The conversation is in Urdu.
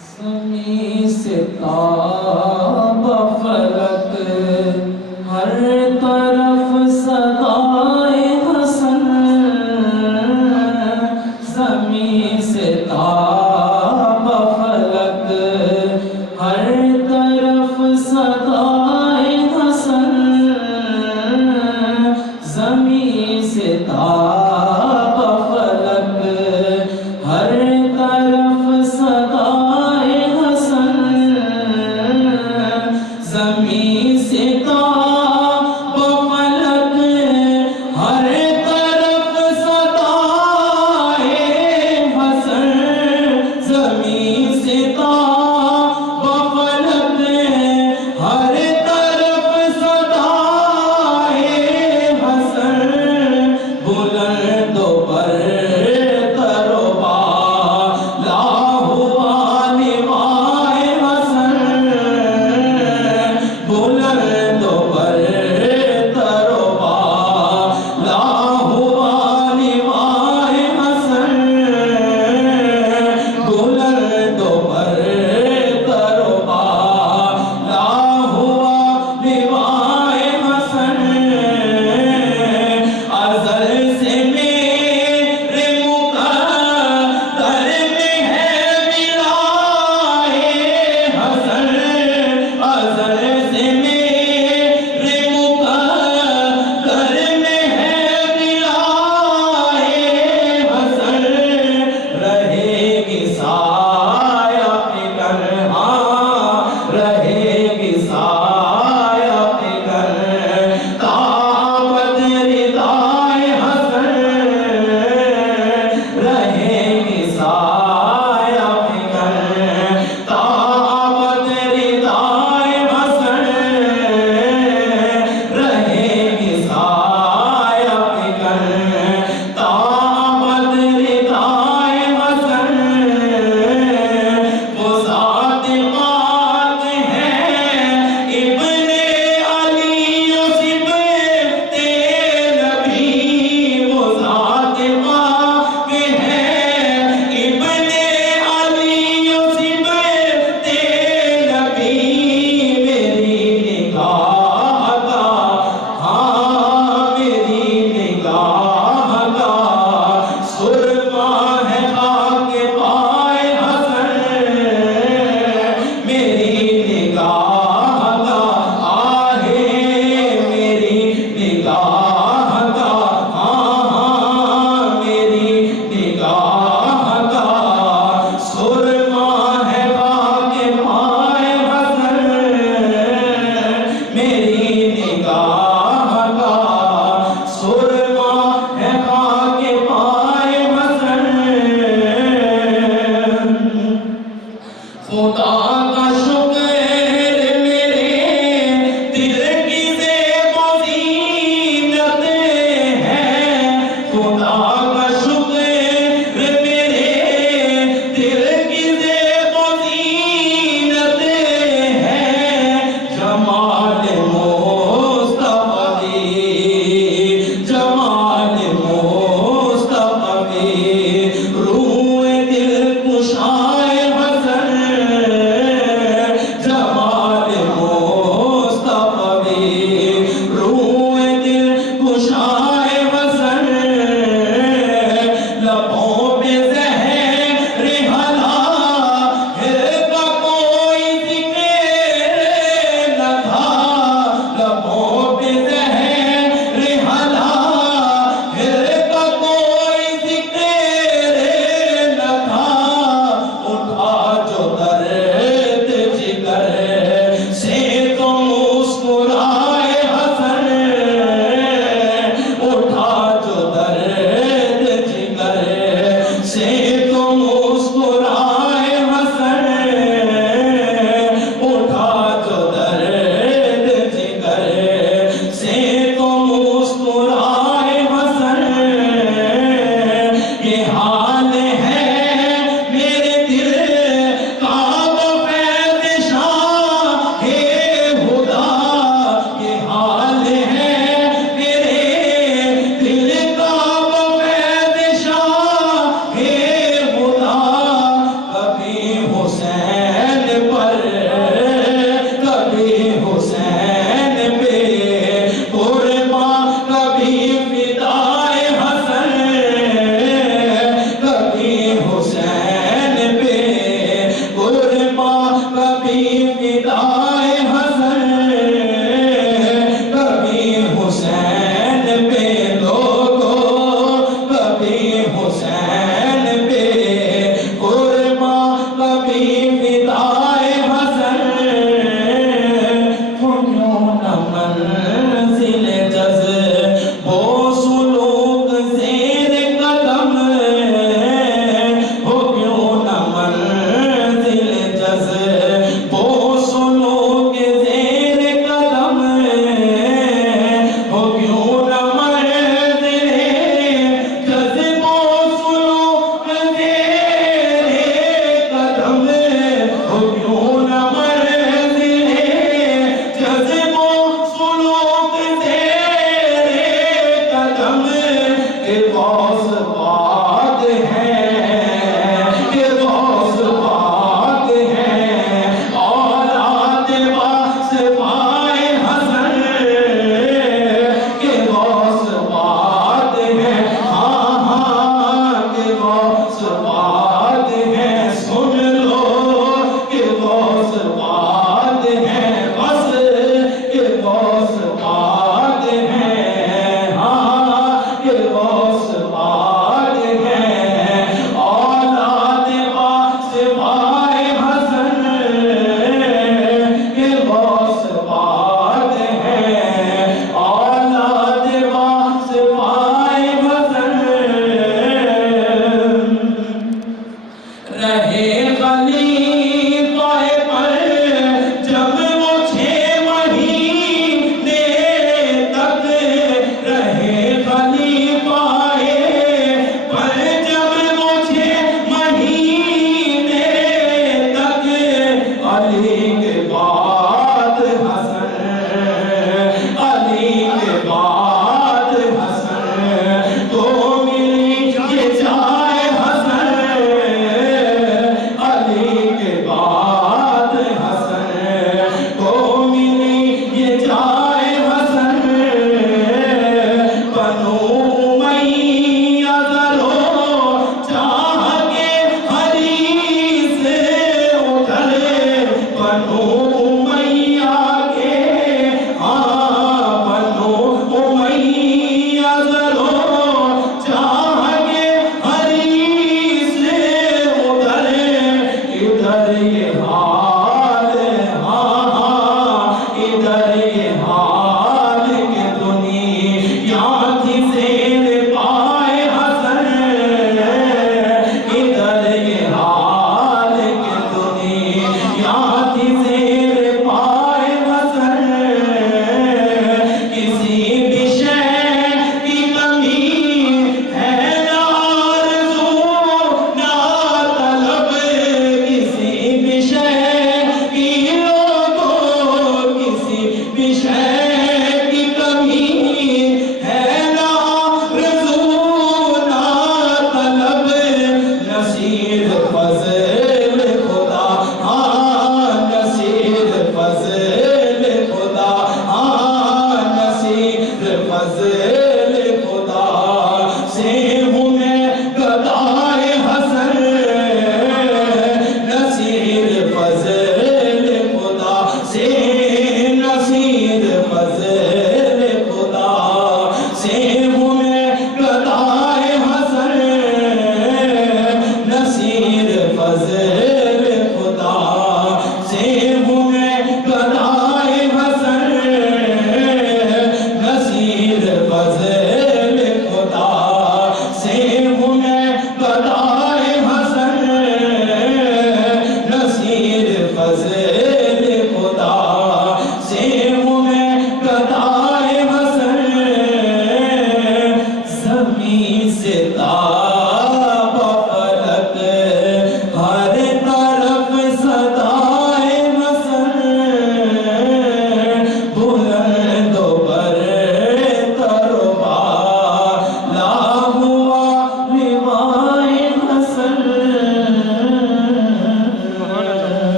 زمین سے تاب فلک، ہر طرف صدائے حسن. زمین سے تاب فلک، ہر طرف صدائے حسن. زمین سے تاب فلک، ہر طرف صدائے حسن. زمین سے تاب فلک، ہر طرف صدائے حسن. رہے خلیفہ پر جب وہ 6 مہینے تک رہے خلیفہ پر جب وہ 6 مہینے تک علی کے بعد حسن علی کے بعد حسن کو ملی یہ جائے حسن علی کے بعد حسن کو ملی یہ جائے حسن بنو امیہ ذرو چاہ کے حدیث ادھر بنو امیہ کے بنو امیہ ذرو چاہ کے حدیث ادھر ادھر یہ حال ادھر یہ حال کہ دنیا تھی زیر پائے حسن ادھر یہ حال کہ دنیا تھی زیر پائے حسن کسی بھی شے کی کمی ہے نہ آرزو نہ طلب کسی بھی شے کی لوگوں کسی بھی شے کی کمی ہے نہ آرزو نہ طلب نصیب